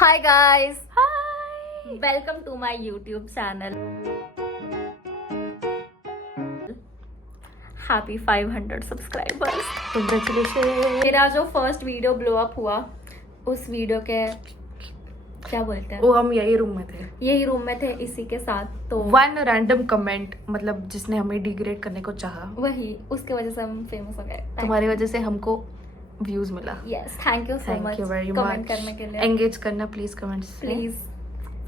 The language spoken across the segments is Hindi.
Hi guys, Hi. welcome to my YouTube channel. Happy 500 subscribers. Congratulations. मेरा जो फर्स्ट वीडियो ब्लो अप हुआ उस वीडियो के क्या बोलते हैं, वो हम यही रूम में थे. यही रूम में थे इसी के साथ. तो वन रैंडम कमेंट मतलब जिसने हमें डिग्रेड करने को चाहा, वही उसके वजह से हम फेमस हो गए. तुम्हारी वजह से हमको व्यूज मिला. Yes, thank you so thank much you very comment much. करने के लिए. एंगेज करना please comments please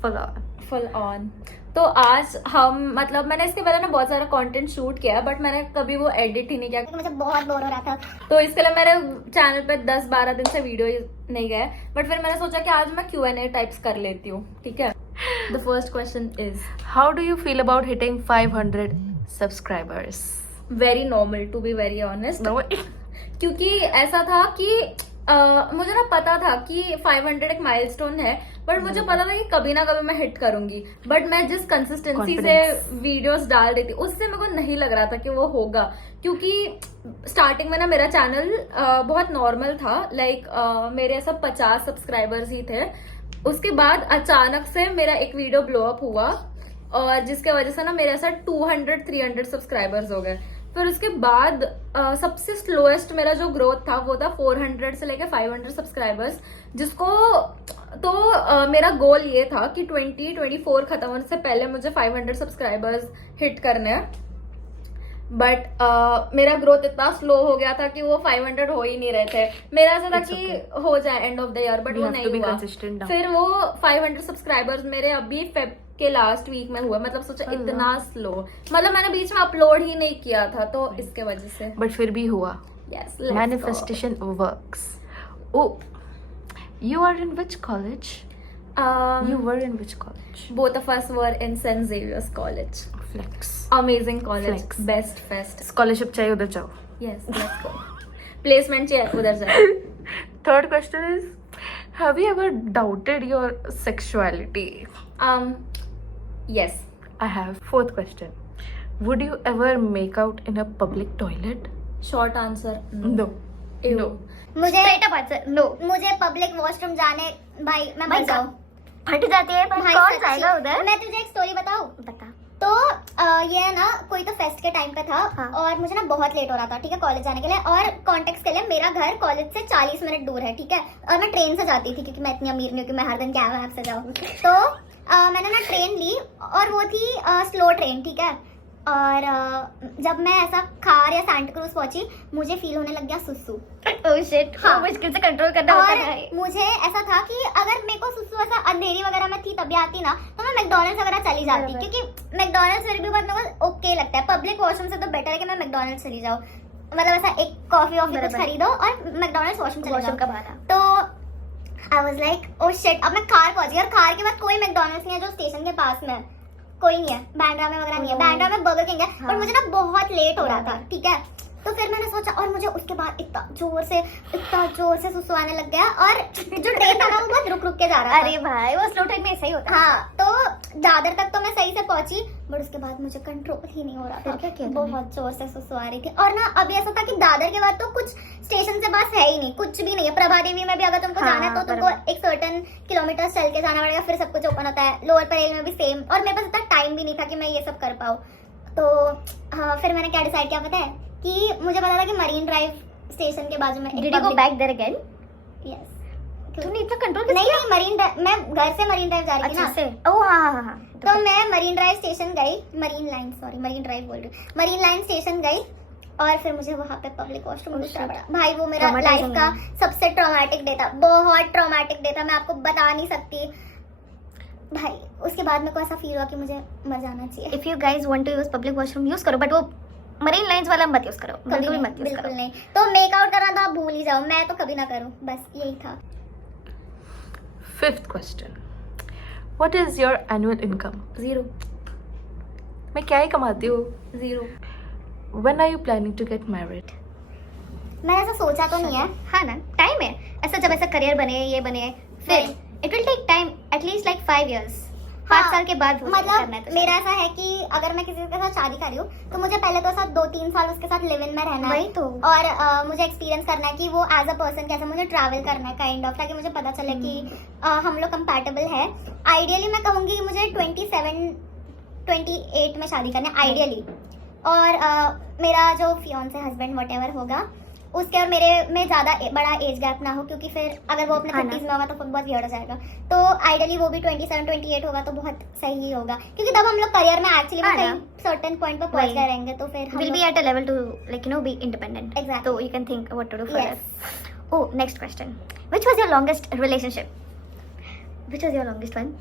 follow. Full on. तो आज हम मतलब मैंने इसके पहले ना बहुत सारा कंटेंट शूट किया बट मैंने कभी वो एडिट ही नहीं किया. मुझे बहुत बोर हो रहा था. तो इसके लिए मेरे चैनल पे 10-12 दिन से वीडियो नहीं गए. बट फिर मैंने सोचा कि आज मैं Q&A टाइप्स कर लेती हूँ. ठीक है. The first question is how do you feel about hitting 500 subscribers? Very normal to be very honest. क्योंकि ऐसा था कि मुझे ना पता था कि 500 एक माइलस्टोन है बट मुझे पता था कि कभी ना कभी मैं हिट करूंगी. बट मैं जिस कंसिस्टेंसी से वीडियोस डाल रही थी उससे मेरे को नहीं लग रहा था कि वो होगा. क्योंकि स्टार्टिंग में ना मेरा चैनल बहुत नॉर्मल था. लाइक मेरे ऐसा 50 सब्सक्राइबर्स ही थे. उसके बाद अचानक से मेरा एक वीडियो ब्लो अप हुआ और जिसके वजह से ना मेरे ऐसा 200-300 सब्सक्राइबर्स हो गए. फिर उसके बाद सबसे स्लोएस्ट मेरा जो ग्रोथ था वो था 400 से लेकर 500 सब्सक्राइबर्स. जिसको तो मेरा गोल ये था कि 2024 खत्म होने से पहले मुझे 500 सब्सक्राइबर्स हिट करने हैं. बट मेरा ग्रोथ इतना स्लो हो गया था कि वो 500 हो ही नहीं रहे थे. मेरा ऐसा था कि हो जाए end of the year but वो नहीं हुआ. फिर वो 500 सब्सक्राइबर्स मेरे अभी फेब के लास्ट वीक में हुआ. मतलब सोचा इतना स्लो, मतलब मैंने बीच में अपलोड ही नहीं किया था तो इसके वजह से. बट फिर भी हुआ. Yes, manifestation works. Oh, you are in which college? You were in which college? both of us were in St. Xavier's College. Flex. Amazing college. Flex. Best fest. Scholarship चाहिए उधर जाओ. Yes, let's go. Placement चाहिए उधर जाए. Third question is, have you ever doubted your sexuality? Yes. I have. Fourth question, would you ever make out in a public toilet? Short answer. No. Ew. No. मुझे No. मुझे पब्लिक वॉशरूम जाने भाई मैं मर जाऊँ. फट जाती है भाई कौन सच्ची. जाएगा उधर? मैं तुझे एक स्टोरी बताऊँ. बता. तो ये ना कोई तो फेस्ट के टाइम पे था. हाँ. और मुझे ना बहुत लेट हो रहा था. ठीक है, कॉलेज जाने के लिए. और कॉन्टेक्स्ट के लिए मेरा घर कॉलेज से 40 मिनट दूर है. ठीक है, और मैं ट्रेन से जाती थी क्योंकि मैं इतनी अमीर नहीं हूँ कि मैं हर दिन कैब ऐप से जाऊँ. तो मैंने ना ट्रेन ली और वो थी स्लो ट्रेन. ठीक है, और जब मैं ऐसा खार या सैंटा क्रूज पहुंची मुझे फील होने लग गया सुसु. Oh shit. हाँ. मुश्किल से कंट्रोल करना होता और है. मुझे ऐसा था कि अगर मेरे को सुसु ऐसा अंधेरी वगैरह में थी तभी आती ना तो मैं मैकडॉनल्ड्स वगैरह चली जाती. बराबर. क्योंकि मैकडॉनल्ड्स फिर भी बहुत मेरे को ओके लगता है. पब्लिक वॉशरूम से तो बेटर है कि मैं मैकडॉनल्ड्स चली जाऊँ. मतलब ऐसा एक कॉफी वॉफी कुछ बराबर. खरीदो और मैकडॉनल्ड्स वॉशरूम चली वॉशरूम जाओ. का बात है. तो I was like oh shit. अब मैं कार पहुंची और कार के बाद कोई मैकडॉनल्ड्स नहीं है जो स्टेशन के पास में है. कोई नहीं है. बैंड्रा में वगैरह नहीं है. बैंड्रा में बर्गर किंग है. हाँ. और मुझे ना बहुत लेट हो रहा था. ठीक है, तो फिर मैंने सोचा और मुझे उसके बाद इतना जोर से सुसु आने लग गया. और जो ट्रेन था ना वो बहुत रुक के जा रहा था. अरे भाई वो स्लो ट्रेन में ऐसा ही होता है. हाँ, तो दादर तक तो मैं सही से पहुंची बट उसके बाद मुझे कंट्रोल ही नहीं हो रहा था. फिर क्या किया तुमने? बहुत जोर से सुसु आ रही थी. और ना अभी ऐसा था कि दादर के बाद तो कुछ स्टेशन से बस है ही नहीं, कुछ भी नहीं है. प्रभा देवी में भी अगर तुमको हाँ, जाना है तो तुमको एक सर्टेन किलोमीटर चल के जाना पड़ेगा, फिर सब कुछ ओपन होता है. लोअर परेल में भी सेम. और मेरे पास इतना टाइम भी नहीं था कि मैं ये सब कर पाऊँ. तो हाँ, फिर मैंने क्या डिसाइड किया पता है कि मुझे पता था कि मरीन ड्राइव स्टेशन के बाजू में Did you go back there again? Yes. तूने इतना कंट्रोल नहीं मरीन ड्राइव, मैं घर से मरीन ड्राइव जा रही थी अच्छा ना. से. ओह हाँ. तो मैं मरीन ड्राइव स्टेशन गई. मरीन ड्राइव बोल रही. मरीन लाइन स्टेशन गई और फिर मुझे वहां पे पब्लिक वॉशरूम यूज करना पड़ा. भाई वो मेरा लाइफ का सबसे ट्रॉमेटिक डे था. बहुत ट्रॉमेटिक डे था. मैं आपको बता नहीं सकती भाई. उसके बाद मेरे को ऐसा फील हुआ कि मुझे मर जाना चाहिए. If you guys want to use public washroom use करो बट वो मरीन लाइंस वाला मत यूज करो. बिल्कुल भी मत यूज बिल्कुल करो. नहीं. तो मेक आउट करना तो आप भूल ही जाओ. मैं तो कभी ना करूं. बस यही था. Fifth question, what is your annual income? 0. मैं क्या ही कमाती हूँ. 0. When are you planning to get married? मैंने ऐसा सोचा तो नहीं है. हाँ ना, टाइम है. ऐसा जब ऐसा करियर बने ये बने फिर नहीं. it will take time, at least like 5 years. 5 साल के बाद हो करना है मतलब तो मेरा ऐसा है कि अगर मैं किसी के साथ शादी कर रही हूँ तो मुझे पहले तो साथ 2-3 साल उसके साथ लिव इन में रहना है वही तो। और मुझे एक्सपीरियंस करना है कि वो एज अ पर्सन कैसे, मुझे ट्रैवल करना है काइंड ऑफ, ताकि मुझे पता चले कि हम लोग कंपैटिबल है। आइडियली मैं कहूँगी कि मुझे 27-28 में शादी करना है आइडियली, और मेरा जो फियांसे हस्बैंड व्हाटएवर होगा उसके और मेरे में ज्यादा बड़ा एज गैप ना हो, क्योंकि फिर अगर वो अपने हाँ ना। 30s में होगा तो फिर बहुत वियर्ड हो जाएगा। तो आइडियली वो भी 27-28 होगा तो बहुत सही होगा, क्योंकि तब हम लोग करियर में एक्चुअली हाँ ना। कहीं सर्टेन पॉइंट पे पहुंच वही। गए रहेंगे तो फिर हम विल बी लोग- at a level to like you know be independent, Exactly. तो you can think what to do further. Yes. Oh, next question, which was your longest relationship? Which was your longest one?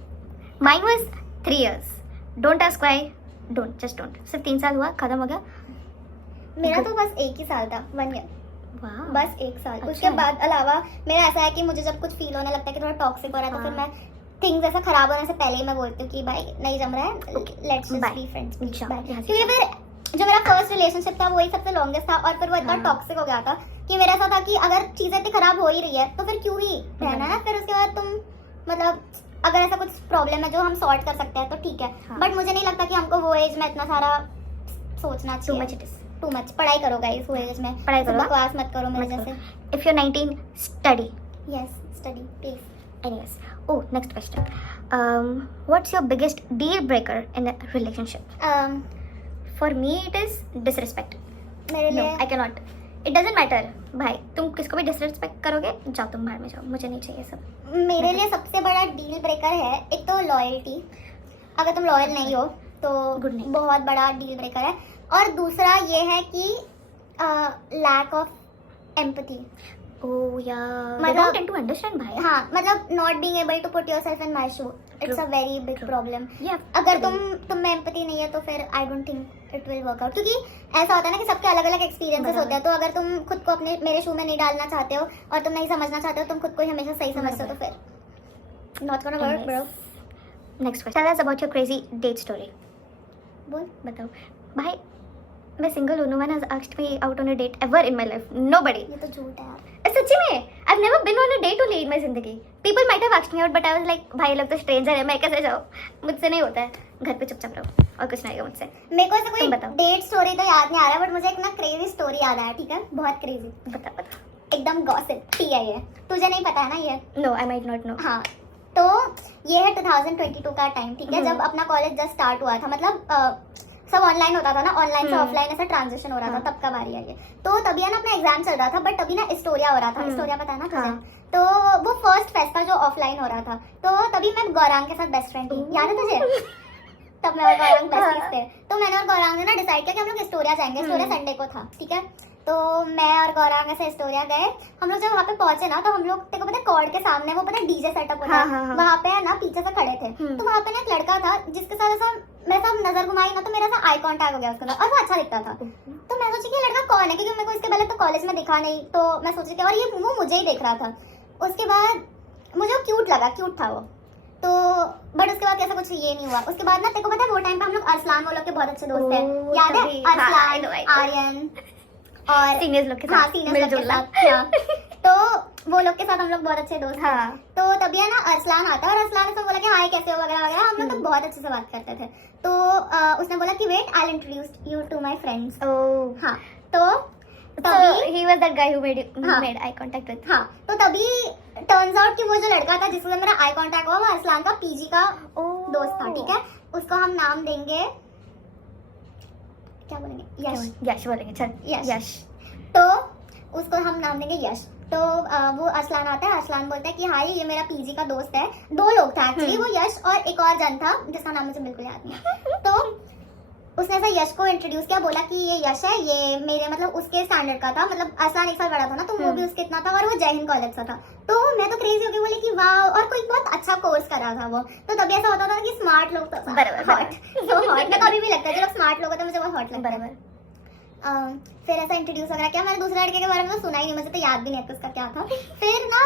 Mine was 3 years. Don't ask why, don't, just don't. सिर्फ 3 साल हुआ, खत्म हो गया। मेरा तो बस 1 ही साल था, 1 year, वाह, बस 1 साल। अच्छा उसके है। बाद अलावा मेरा ऐसा है कि मुझे जब कुछ फील होने लगता है कि थोड़ा टॉक्सिक हो रहा है तो फिर हाँ। मैं थिंग्स ऐसा खराब होने से पहले ही मैं बोलती हूँ कि भाई नहीं जम रहा है, let's just Bye. Be friends, अच्छा, यहाँ से क्योंकि फिर जो मेरा फर्स्ट रिलेशनशिप था वही सबसे लॉन्गेस्ट था, और फिर वो इतना हाँ। टॉक्सिक हो गया था कि मेरा ऐसा था कि अगर चीजें इतनी खराब हो ही रही है तो फिर क्यों ही रहना है। फिर उसके बाद तुम मतलब अगर ऐसा कुछ प्रॉब्लम है जो हम सॉर्ट कर सकते हैं तो ठीक है, हाँ। बट मुझे नहीं लगता कि हमको वो एज में इतना सारा सोचना टू चाहिए। Much it is. Too much. पढ़ाई करो गाइस वो एज में, पढ़ाई करो। बकवास मत करो मेरे जैसे। If you're 19, study. Yes, study please. Anyways, oh, next question. What's your biggest deal breaker in a relationship? For me, it is disrespect. मेरे No, लिए I cannot. It doesn't matter. भाई, तुम किसको भी disrespect करोगे, जाओ तुम बाहर में जाओ, मुझे नहीं चाहिए सब। मेरे लिए सबसे बड़ा डील ब्रेकर है एक तो लॉयल्टी। अगर तुम लॉयल नहीं हो तो Good night. बहुत बड़ा डील ब्रेकर है। और दूसरा ये है कि lack of empathy. Oh yeah, they मतलब- don't tend to understand भाई। हाँ, मतलब not being able to put yourself in my shoe, it's a True. Very big True. Problem. Yeah. अगर तुम में एम्पैथी नहीं है तो फिर I don't think it will work out, क्योंकि ऐसा होता है ना कि सबके अलग अलग एक्सपीरियंसेस बराबर। होते हैं। तो अगर तुम खुद को अपने मेरे शू में नहीं डालना चाहते हो और तुम नहीं समझना चाहते हो, तुम खुद को ही हमेशा सही समझते हो, तो फिर not gonna work bro. Next question. Tell us about your crazy date story. बोल। बताओ भाई, मैं सिंगल हूँ, no one has asked me out on a date ever in my life. Nobody. ये तो झूठ है यार। सच्ची में I've never been on a date only in my जिंदगी. People might have asked me out, but I was like, भाई लोग तो स्ट्रेंजर है, मैं कैसे जाऊँ? मुझसे नहीं होता है, घर पे चुपचाप रहो और कुछ नहीं होगा मुझसे। मेरे को ऐसा कोई तुम बताओ। डेट स्टोरी तो याद नहीं आ रहा, बट मुझे एक ना क्रेजी स्टोरी याद आया, ठीक है, बहुत क्रेजी, बता। एकदम गॉसिप टी है ये, तुझे नहीं पता है ना ये। No, I might not know. हाँ, तो ये है 2022 का टाइम, ठीक है, जब अपना कॉलेज जस्ट स्टार्ट हुआ था। मतलब सब ऑनलाइन होता था ना, ऑनलाइन से ऑफलाइन ऐसा ट्रांजिशन हो रहा था, हाँ। तब का बारी है ये। तो तभी है ना अपना एग्जाम चल रहा था, बट तभी ना स्टोरिया हो रहा था। स्टोरिया पता है ना तुझे? हाँ। तो वो फर्स्ट फेस्ट था जो ऑफलाइन हो रहा था। तो तभी मैं गौरांग के साथ बेस्ट फ्रेंड थी, याद है तुझे? तब मैं और गौरांग बेस्ट थे। तो मैंने और गौरांग ने ना डिसाइड किया कि हम लोग स्टोरिया जाएंगे। स्टोरिया संडे को था, ठीक है। तो मैं और गौरांग ऐसे स्टोरिया गए। हम लोग जब वहाँ पे पहुंचे ना, तो हम लोग तेरे को पता कॉर्ड के सामने वो पता डीजे सेटअप होता है, हाँ। वहाँ पे है ना पीछे से खड़े थे। तो वहाँ पे ना एक लड़का था जिसके साथ ऐसा मैं सब नजर घुमाई ना, तो मेरा सा आई कांटेक्ट हो गया उसके साथ, और वो अच्छा दिखता था। तो मैं सोची कि ये लड़का कौन है, क्योंकि मेरे को इसके पहले तो कॉलेज में दिखा नहीं। तो मैं सोची कि और ये वो मुझे ही देख रहा था। उसके बाद मुझे वो क्यूट लगा, क्यूट था वो। तो बट उसके बाद कैसा कुछ ये नहीं हुआ। उसके बाद ना तेरे को पता है वो टाइम पे हम लोग अरसलान वो लोग के बहुत अच्छे दोस्त थे, ओह, याद है? तभी, हाँ, I Arsalan, know, I know. Aryan और सीनियर्स लोग के हाँ, साथ सीनियर्स लोग के मिलजुलना। साथ, हाँ। तो वो लोग के साथ हम लोग बहुत अच्छे दोस्त थे। हाँ। तो तभी है ना अरसलान आता है, और अरसलान ने सब बोला कि हाय कैसे हो वगैरह वगैरह। हम लोग तो बहुत अच्छे से बात करते थे। तो उसने बोला कि wait I will introduce you to my friends. Oh. हाँ, तो So तभी he was that guy who हाँ। made eye contact with. हाँ, तो तभी टर्न्स आउट कि वो जो लड़का था जिससे मेरा आई कांटेक्ट हुआ, वो अरसलान का पीजी का Oh. दोस्त था, ठीक है। उसको हम नाम देंगे, क्या बोलेंगे, यश। यश बोलेंगे, चल। यश। यश। तो उसको हम नाम देंगे यश। तो वो अरसलान आता है, अरसलान बोलता है कि हाय ये मेरा पीजी का दोस्त है। 2 लोग था एक्चुअली, वो यश और एक और जन था जिसका नाम मुझे बिल्कुल याद नहीं है। तो उसने ऐसा यश को इंट्रोड्यूस किया, बोला कि ये यश है, ये मेरे मतलब उसके स्टैंडर्ड का था। मतलब अरसलान 1 साल बड़ा था ना, तो वो भी उसके इतना था, और वो जय हिंद कॉलेज का था। तो मैं तो क्रेजी हो गई, बोली कि वाह, और कोई बहुत अच्छा कोर्स कर रहा था वो। तो तभी ऐसा होता था कि स्मार्ट लोग तो बराबर, हॉट, तो हॉट मैं कभी भी लगता है, जो लोग स्मार्ट लोग होते हैं मुझे बहुत हॉट लगता है। बराबर। फिर ऐसा इंट्रोड्यूस वगैरह किया। मैंने दूसरे लड़के के बारे में तो सुना ही नहीं, मुझे तो याद भी नहीं है कि उसका क्या था। फिर ना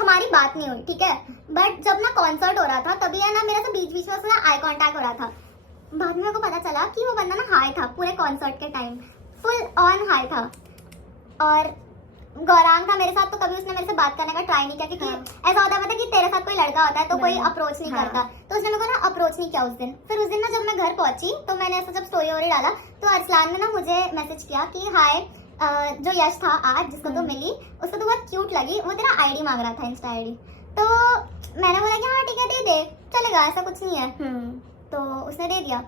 हमारी बात नहीं हुई, ठीक है। बट जब ना कॉन्सर्ट हो रहा था, तभी है ना मेरा तो बीच बीच में उसका आई कांटेक्ट हो रहा था। बाद में मेरे को पता चला कि वो बंदा ना हाई था पूरे कॉन्सर्ट के टाइम, फुल ऑन हाई था। और गौरांग था मेरे साथ, तो कभी उसने मेरे से बात करने का ट्राई नहीं किया, क्योंकि ऐसा होता है कि तेरे साथ कोई लड़का होता है तो कोई अप्रोच नहीं करता, तो उसने मेरे को ना अप्रोच नहीं किया उस दिन। फिर उस दिन ना जब मैं घर पहुंची तो मैंने ऐसा जब स्टोरी वोरी डाला तो अरसलान ने ना मुझे मैसेज किया कि हाय, जो यश था आज जिसको तू मिली उसको तो बहुत क्यूट लगी, वो तेरा आईडी मांग रहा था, इंस्टा आईडी। तो मैंने बोला कि हाँ ठीक है दे चलेगा, ऐसा कुछ नहीं है। तो उसने दे दिया।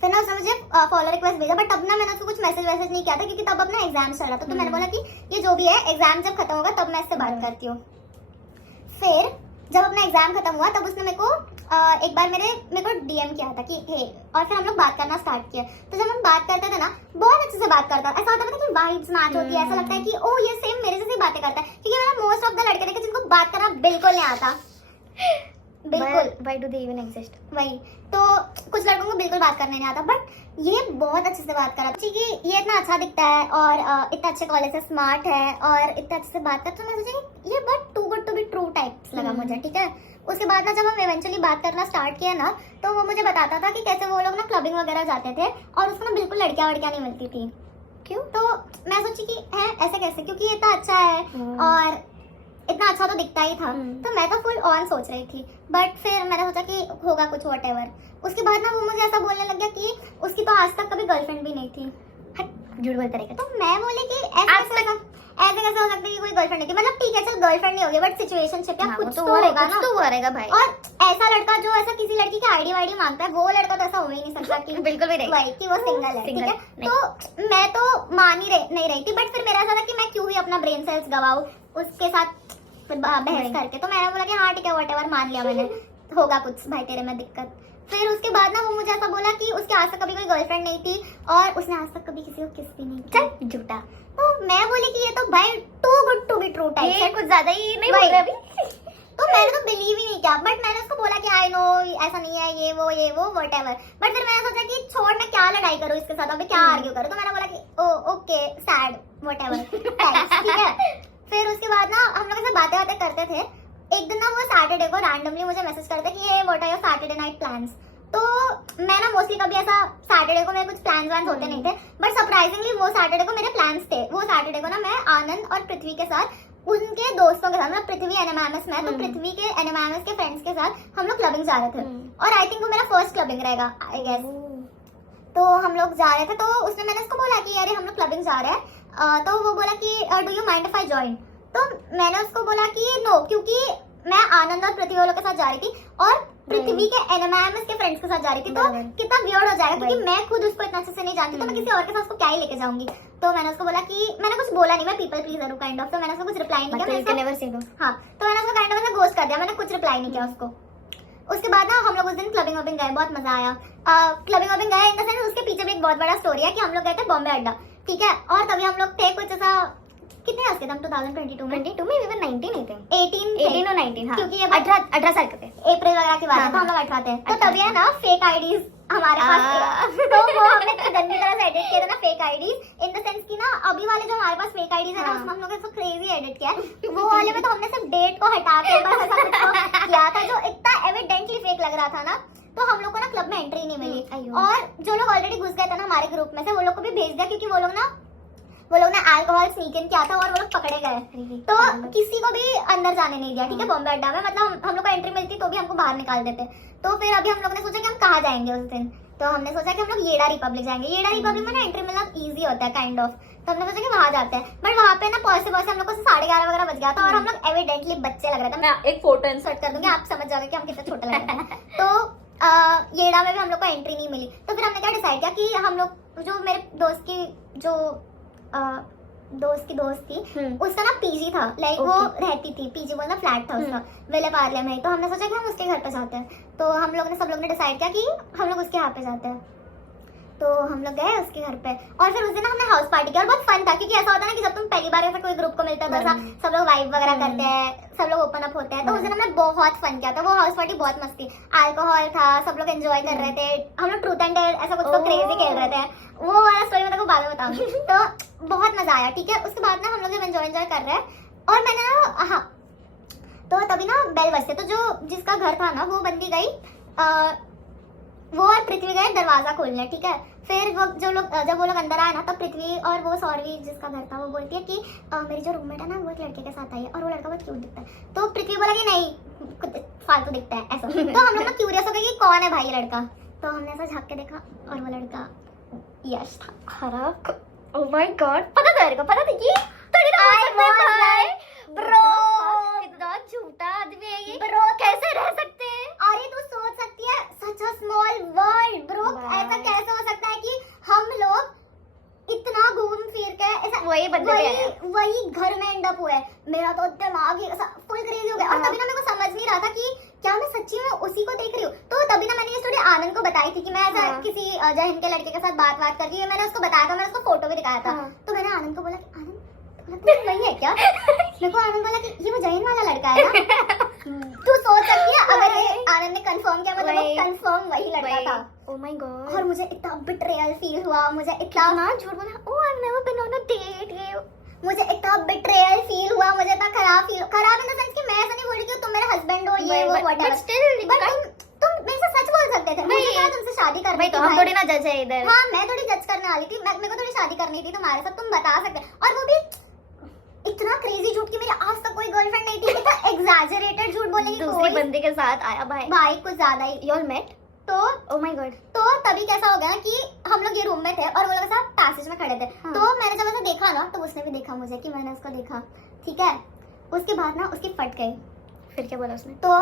फिर ना उसने मुझे फॉलो रिक्वेस्ट भेजा, बट तब ना मैंने उसको कुछ मैसेज नहीं किया था, क्योंकि तब अपना एग्जाम चल रहा था। तो मैंने बोला कि ये जो भी है एग्जाम जब खत्म होगा तब मैं इससे बात करती हूँ। फिर जब अपना एग्जाम खत्म हुआ तब उसने मेरे को एक बार मेरे को डीएम किया था कि हे, और फिर हम लोग बात करना स्टार्ट किया। तो जब हम बात करते थे ना बहुत अच्छे से बात करता, ऐसा होता था कि वाइब्स मैच होती है, ऐसा लगता है कि ओ ये सेम मेरे जैसी बातें करता है, क्योंकि मैंने मोस्ट ऑफ द लड़के देखे जिनको बात करना बिल्कुल नहीं आता, बिल्कुल। Why do they even exist? वही तो कुछ लड़कों को बिल्कुल बात करने नहीं आता, बट ये बहुत अच्छे से बात करा, क्योंकि ये इतना अच्छा दिखता है और इतना अच्छे कॉलेज से स्मार्ट है और इतना अच्छे से बात करता, तो मैं सोची ये बहुत too good to be true types लगा मुझे, ठीक है। उसके बाद ना जब हम इवेंचुअली बात करना स्टार्ट किया ना, तो वो मुझे बताता था कि कैसे वो लोग ना क्लबिंग वगैरह जाते थे और उसको ना बिल्कुल लड़कियां वड़कियां नहीं मिलती थी। क्यों? तो मैं सोची कि है ऐसे कैसे, क्योंकि ये इतना अच्छा है और इतना अच्छा तो दिखता ही था। तो मैं तो फुल ऑन सोच रही थी, बट फिर मैंने सोचा कि होगा कुछ व्हाटएवर। उसके बाद ना वो मुझे ऐसा बोलने लग गया कि उसकी तो आज तक कभी गर्लफ्रेंड भी नहीं थी। झूठ बोलते रहेगा। तो मैं बोली कि ऐसे कैसे हो सकता है कि कोई गर्लफ्रेंड नहीं थी, मतलब ठीक है चल गर्लफ्रेंड नहीं होगी बट सिचुएशनशिप या कुछ तो होगा ना, तो हुआ रहेगा भाई। और ऐसा लड़का जो ऐसा किसी लड़की की आईडी वाईडी मांगता है, वो लड़का तो ऐसा हो ही नहीं सकता कि बिल्कुल भी नहीं कि वो सिंगल है, ठीक है। तो मैं तो मान ही नहीं रही थी, बट फिर मेरा ऐसा था कि मैं क्यों ही अपना ब्रेन सेल्स गवाऊं उसके साथ बहस करके। तो मैंने बोला कि हाँ ठीक है व्हाटएवर, मान लिया मैंने, होगा कुछ भाई तेरे में दिक्कत। फिर उसके बाद ना वो मुझे ऐसा बोला कि उसके आज तक कभी कोई गर्लफ्रेंड नहीं थी और उसने आज तक कभी किसी को किस भी नहीं किया। चल झूठा। तो मैं बोली कि ये तो भाई too good to be true type है, कुछ ज्यादा ही नहीं बोल रहे अभी। तो मैंने तो बिलीव ही नहीं किया, बट मैंने उसको बोला कि आई नो ऐसा नहीं है, ये वो व्हाटएवर। बट फिर मैंने सोचा कि छोड़, मैं क्या लड़ाई करूँ इसके साथ, अभी क्या आर्ग्यू करूँ। तो मैंने बोला कि ओ ओके सैड व्हाटएवर, ठीक है। फिर उसके बाद ना हम लोग ऐसे बातें करते थे। एक दिन ना वो सैटरडे को रैंडमली मुझे मैसेज करते कि ये what are your Saturday night plans. तो मैं ना मोस्टली कभी ऐसा सैटरडे को मेरे कुछ प्लान्स वान्स होते नहीं थे, बट सरप्राइजिंगली वो सैटरडे को मेरे प्लान्स थे। वो सैटरडे को ना मैं आनंद और पृथ्वी के साथ, उनके दोस्तों के साथ, मतलब पृथ्वी एनएमएमएस में, तो पृथ्वी के एनएमएमएस के फ्रेंड्स के साथ हम लोग क्लबिंग जा रहे थे। और आई थिंक वो मेरा फर्स्ट क्लबिंग रहेगा आई गेस। तो हम लोग जा रहे थे, तो उसने मैंने उसको बोला कि अरे हम लोग क्लबिंग जा रहे हैं। तो वो बोला कि do you mind if I join. तो मैंने उसको बोला कि नो, क्योंकि मैं आनंद और पृथ्वी वालों के साथ जा रही थी और पृथ्वी के एनएमएमएस के फ्रेंड्स के साथ जा रही थी, तो कितना वियर्ड हो जाएगा, क्योंकि मैं खुद उसको इतना अच्छे से नहीं जानती, तो मैं किसी और के साथ उसको क्या ही लेके जाऊंगी। तो मैंने उसको बोला कि मैंने कुछ बोला नहीं, मैं पीपल प्लीजर हूं काइंड ऑफ, तो मैंने उसको कुछ रिप्लाई नहीं किया। नेवर से हाँ, तो मैंने उसको काइंड ऑफ ऐसे घोस्ट कर दिया, मैंने कुछ रिप्लाई नहीं किया उसको। उसके बाद ना हम लोग उस दिन क्लबिंग वबिंग गए, बहुत मजा आया। क्लबिंग वबिंग गए इन द सेंस, उसके पीछे भी एक बहुत बड़ा स्टोरी है कि हम लोग गए थे बॉम्बे अड्डा, ठीक है। और तभी हम लोग थे कुछ ऐसा, कितने उसके हम 2022 में 22 में इवन 19 नहीं थे, 18 और 19, हाँ, क्योंकि ये 18 साल के थे, अप्रैल वगैरह की बात है, तो हम लोग 18 थे। तो तभी है ना फेक आईडीज हमारे पास थे, तो वो हमने गंदी तरह से एडिट किया था ना fake IDs, in the sense की ना अभी वाले जो हमारे पास फेक आईडीज है ना, उसमें हम लोग ऐसा क्रेजी एडिट किया है। वो वाले में तो हमने सिर्फ डेट को हटा के बस ऐसा कुछ किया था जो इतना एविडेंटली फेक लग रहा था ना, तो हम लोग को ना क्लब में एंट्री नहीं मिली। और जो लोग ऑलरेडी घुस गए थे ना हमारे ग्रुप में से, वो लोग को भी भेज दिया, क्योंकि वो लोग ना अल्कोहल स्नीक इन किया था और वो लोग पकड़े गए, तो किसी को भी अंदर जाने नहीं दिया, ठीक है, बॉम्बे अड्डा में। मतलब हम लोग को एंट्री मिलती तो भी हमको बाहर निकाल देते। तो फिर अभी हम लोग ने सोचा कि हम कहाँ जाएंगे उस दिन, तो हमने सोचा कि हम लोग येड़ा रिपब्लिक जाएंगे। येड़ा रिपब्लिक में ना एंट्री मिलना ईजी होता है काइंड ऑफ, तो हमने सोचा कि वहां जाते हैं। बट वहां पे ना पहुंचते हम लोग को 11:30 वगैरह बज गया था और हम लोग एविडेंटली बच्चे लग रहे थे। मैं एक फोटो इंसर्ट कर दूंगी, आप समझ जाओगे कि हम कितने छोटे लग रहे हैं। तो येड़ा में भी हम लोग को एंट्री नहीं मिली। तो फिर हमने क्या डिसाइड किया कि हम लोग, जो मेरे दोस्त की दोस्त थी, उसका ना पीजी था, लाइक वो रहती थी, पीजी बोलना फ्लैट था उसका विले पार्ले में। तो हमने सोचा कि हम उसके घर पे जाते हैं। तो सब लोग ने डिसाइड किया कि हम लोग उसके यहाँ पे जाते हैं। तो हम लोग गए उसके घर पे और फिर उस दिन हमने हाउस पार्टी किया और बहुत फन था, क्योंकि ऐसा होता है ना कि जब तुम पहली बार ऐसा कोई ग्रुप को मिलता है तो सब लोग वाइब वगैरह करते हैं, सब लोग ओपन अप होते हैं। तो उस दिन हमने बहुत फन किया था, वो हाउस पार्टी बहुत मस्त थी, अल्कोहल था, सब लोग एंजॉय कर रहे थे, हम लोग ट्रूथ एंड डेयर ऐसा कुछ तो क्रेजी खेल रहे थे। वो वाला स्टोरी मैं तेको बाद में बताऊंगी। तो बहुत मजा आया, ठीक है। उसके बाद ना हम लोग जब एंजॉय कर रहे हैं और मैंने ना, हाँ, तो तभी ना बेल बजते, तो जो जिसका घर था ना वो बंदी गई वो और पृथ्वी गए दरवाजा खोलने, ठीक है। फिर वो जब वो लोग अंदर आए ना, तब पृथ्वी और वो सौरवी जिसका घर था वो बोलती है कि मेरी जो रूममेट है ना वो एक लड़के के साथ आई है और वो लड़का बहुत क्यूट दिखता है। तो पृथ्वी बोला कि नहीं कुछ फालतू दिखता है ऐसा। तो हम लोग ना क्यूरियस हो गए कि कौन है भाई ये लड़का। तो हमने ऐसा झांक के देखा और वो लड़का यश था। खराब। ओह माय गॉड, पता था मेरे को, पता था कि थोड़ी ना हो सकता है भाई। ब्रो कितना झूठा आदमी है ये, ब्रो कैसे रह सकते हैं? अरे तू सोच सकती है, सच अ स्मॉल वर्ल्ड ब्रो। ऐसा कैसे हो सकता है कि हम लोग इतना घूम फिर के ऐसा वही बंदे पे आया। वही घर में एंड अप हुए। मेरा तो दिमाग ही ऐसा फुल क्रेजी हो गया। और तभी ना मेरे को समझ नहीं रहा था कि क्या मैं सच्ची में उसी को देख रही हूँ। तो तभी ना मैंने ये स्टोरी आनंद को बताई थी कि मैं ऐसा किसी जैन के लड़के के साथ बात कर रही है। मैंने उसको बताया था, मैंने उसको फोटो भी दिखाया था। तो मैंने आनंद को बोला कि आनंद वही है क्या? मेरे को आनंद बोला कि ये वो जैन वाला लड़का है ना। तू सोच सकती है अगर ये आनंद ने कंफर्म किया, मतलब वो कंफर्म वही लड़का था। Oh my God. और मुझे इतना बिट्रेयल फील हुआ, मुझे इतना झूठ बोला। Oh I have never been on a date. ये मुझे इतना बिट्रेयल फील हुआ, मुझे इतना खराब इन द सेंस कि मैं ऐसा नहीं बोल रही कि तुम मेरे हस्बैंड हो ये वो व्हाटएवर, बट स्टिल तुम मेरे से सच बोल सकते थे। मुझे क्या तुमसे शादी करनी भाई, थी तो हम भाई। थोड़ी ना जज है इधर। हाँ मैं थोड़ी जज करने वाली थी, मेरे को थोड़ी शादी करनी थी तुम्हारे साथ, तुम बता सकते। और वो भी इतना क्रेजी झूठ कि मेरे आज तक कोई गर्लफ्रेंड नहीं थी। इतना एग्जैजरेटेड झूठ बोलने की दूसरे बंदे के साथ आया भाई कुछ ज्यादा ही। You all met? तो ओह माय गॉड। तो तभी कैसा हो गया कि हम लोग ये रूम में थे और वो लोग ऐसा पैसेज में खड़े थे। तो मैंने जब ऐसा देखा ना तो उसने भी देखा मुझे कि मैंने उसको देखा, ठीक है। उसके बाद ना उसकी फट गई। फिर क्या बोला उसने? तो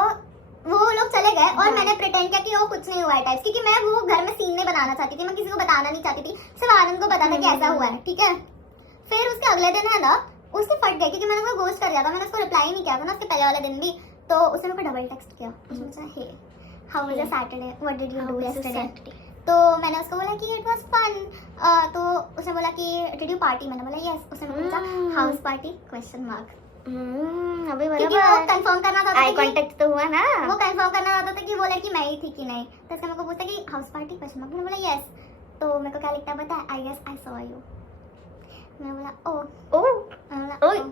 वो लोग चले गए और मैंने प्रिटेंड किया कि वो कुछ नहीं हुआ है टाइप, क्योंकि मैं वो घर में सीन नहीं बनाना चाहती थी, मैं किसी को बताना नहीं चाहती थी, सिर्फ आनंद को पता था कि ऐसा हुआ है, ठीक है। फिर उसके अगले दिन है ना उसकी फट गई क्योंकि मैंने उसको गोस्ट कर दिया था, मैंने उसको रिप्लाई नहीं किया था ना उसके पहले वाले दिन भी। तो उसने मेरे को डबल टेक्स्ट किया, उसने पूछा hey how was your Saturday, what did you do yesterday. तो मैंने उसको बोला कि इट वाज फन। तो उसने बोला कि डिड यू पार्टी, मैंने बोला यस। उसने मुझे पूछा हाउस पार्टी क्वेश्चन मार्क। अभी क्योंकि वो कंफर्म करना चाहता था आई कांटेक्ट तो हुआ ना, वो कंफर्म करना चाहता था कि वो लड़की मैं ही थी कि नहीं। तो उसने मेरे को पूछा कि हाउस पार्टी क्वेश्चन मार्क, मैंने बोला यस। तो मेरे को क्या लिखता है पता है, I guess I saw you. मैंने बोला oh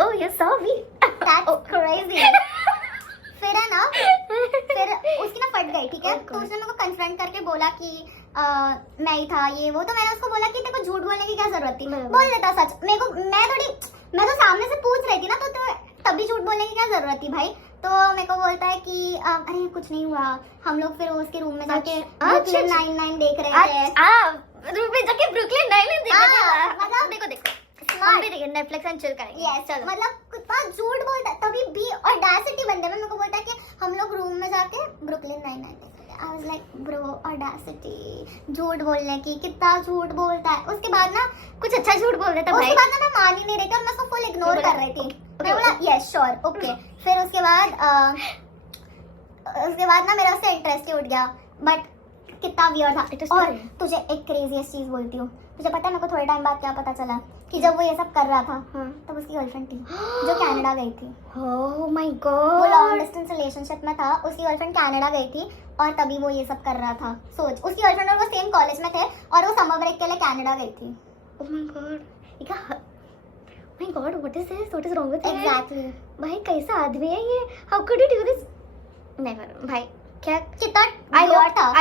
oh you saw me, that's crazy. फिर है ना फिर उसकी ना फट गई, ठीक है। तो उसने मेरे को कन्फ्रंट करके बोला कि मैं ही था ये वो। तो मैंने उसको बोला कि तेरे को झूठ बोलने की क्या जरूरत थी, बोल देता सच। मेरे को मैं तो सामने से पूछ रही थी ना, तो तभी झूठ बोलने की क्या जरूरत थी भाई। तो मेरे को बोलता है कि अरे कुछ नहीं हुआ, हम लोग फिर उसके रूम में जाके ब्रुकलिन 99 देख रहे थे। रूम में जाके ब्रुकलिन 99 देखा था। मतलब देखो हम भी देखेंगे नेटफ्लिक्स एंड चिल करेंगे। यस चलो, मतलब कितना झूठ बोलता है। तभी भी ऑडेसिटी बंदे में मेरे को बोलता है कि हम लोग रूम में जाके ब्रुकलिन 99 देख रहे थे। I was like bro audacity, झूठ बोलने की, कितना झूठ बोलता है। उसके बाद ना कुछ अच्छा झूठ बोल देता भाई। उसके बाद ना मैं मान ही नहीं रही थी और मैं उसको फुल इग्नोर कर रही थी। मैं बोला यस श्योर ओके। फिर उसके बाद ना मेरा उससे इंटरेस्ट ही उठ गया, बट कितना वियर्ड था। और तुझे एक क्रेजीएस्ट चीज बोलती हूँ, तुझे पता है मेरे को थोड़े टाइम बाद क्या पता चला कि जब वो ये सब कर रहा था तब उसकी गर्लफ्रेंड थी जो कनाडा गई थी। ओह माय वो गॉड, लॉन्ग डिस्टेंस रिलेशनशिप में था, उसकी गर्लफ्रेंड कनाडा गई थी और तभी वो ये सब कर रहा था। सोच, उसकी गर्लफ्रेंड और वो सेम कॉलेज में थे और वो समर ब्रेक के लिए कनाडा गई थी। Oh my God, my God what is this, what is wrong with exactly भाई, कैसा आदमी है ये? How could you do this? Never भाई, क्या कितना I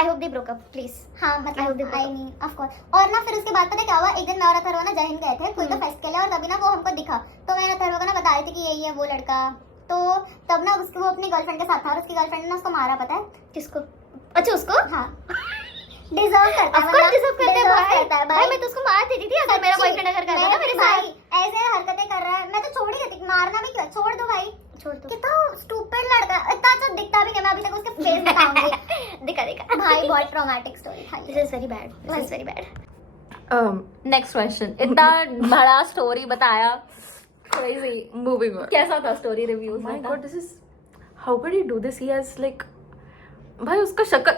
hope they broke up please. हाँ मतलब आई मीन ऑफ कोर्स। और ना फिर उसके बाद पता क्या हुआ, एक दिन मैं और अथर्व ना जय हिंद गए थे कोई तो फेस्ट के लिए, और तभी ना वो हमको दिखा। तो मैंने अथर्व को ना बता रही थी कि यही है वो लड़का। तो तब ना उसको, वो अपनी गर्लफ्रेंड के साथ था और उसकी गर्लफ्रेंड ने उसको मारा, पता है किसको? अच्छा उसको? हाँ डिजर्व करता है, मतलब डिजर्व करता है भाई। मैं तो उसको मार देती थी अगर मेरा बॉयफ्रेंड अगर कर रहा था मेरे साथ ऐसे हरकतें कर रहा है, मैं तो छोड़ ही देती, मारना भी क्यों, छोड़ दो भाई, छोड़ दो। कितना स्टूपिड लड़का, इतना अच्छा दिखता भी नहीं, मैं अभी तक उसके फेस दिखाऊंगी। दिखा भाई बहुत ट्रॉमेटिक स्टोरी था। This is very bad, this is very bad. Next question, इतना बड़ा स्टोरी बताया, crazy। Moving on. कैसा था स्टोरी रिव्यूज My में? God, this is how could he do this? He has like, भाई उसका शक्ल,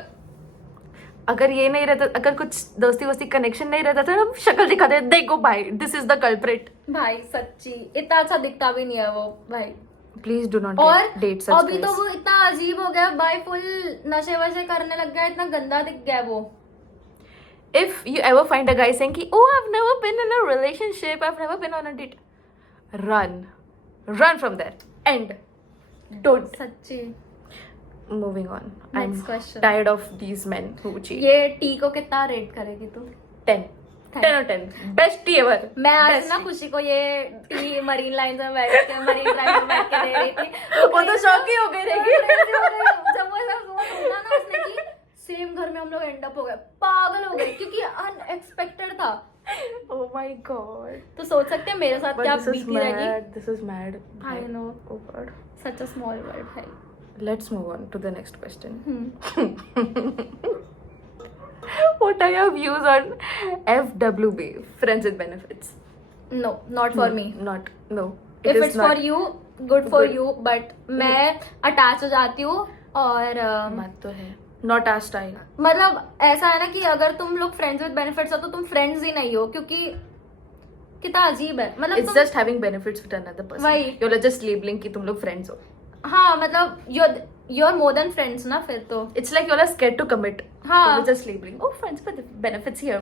अगर ये नहीं रहता, अगर कुछ दोस्ती वोस्ती कनेक्शन नहीं रहता तो ना शक्ल दिखाते, देखो भाई दिस इज द कल्प्रिट। भाई सच्ची इतना अच्छा दिखता भी नहीं है वो भाई। प्लीज डू नॉट और डेट सच अभी तो वो इतना अजीब हो गया भाई, फुल नशे वशे करने लग गया, इतना गंदा दिख गया वो। If you ever find a guy saying कि oh I've never been in a relationship, I've never been on a date, run from there, end, don't। सच्ची Moving on. I'm Next question. tired of these men who cheat. ये टी को कितना रेट करेगी तू? 10. 10 out of 10. Best tea ever. मैं आज Best ना tea. खुशी को ये टी मरीन लाइन में बैठ के मरीन ड्राइव में बैठ के दे रही थी। वो तो शौक ही हो गई रहेगी. जब वो ऐसा सुना ना उसने कि सेम घर में हम लोग एंड अप हो गए, पागल हो गए क्योंकि अनएक्सपेक्टेड था। Oh my god. तो सोच सकते हैं मेरे साथ But क्या this is बीती रहेगी। mad. This is mad. I know. Oh god. Such a small world भाई। Let's move on to the next question. Hmm. What are your views on FWB, friends with benefits? No, not for me. Not. No. If is it's not. for you, good for Good. you, but मैं अटैच हो जाती हूँ और बात तो है. Not our style. मतलब ऐसा है ना कि अगर तुम लोग फ्रेंड्स विद बेनिफिट्स हो तो तुम फ्रेंड्स ही नहीं हो, क्योंकि कितना अजीब है। मतलब It's तुम, just having benefits with another person. वही। You're just labeling कि तुम लोग friends हो. हाँ मतलब you're more than friends ना फिर तो। It's like you're scared to commit. हाँ। You're just labeling. Oh, friends with benefits here.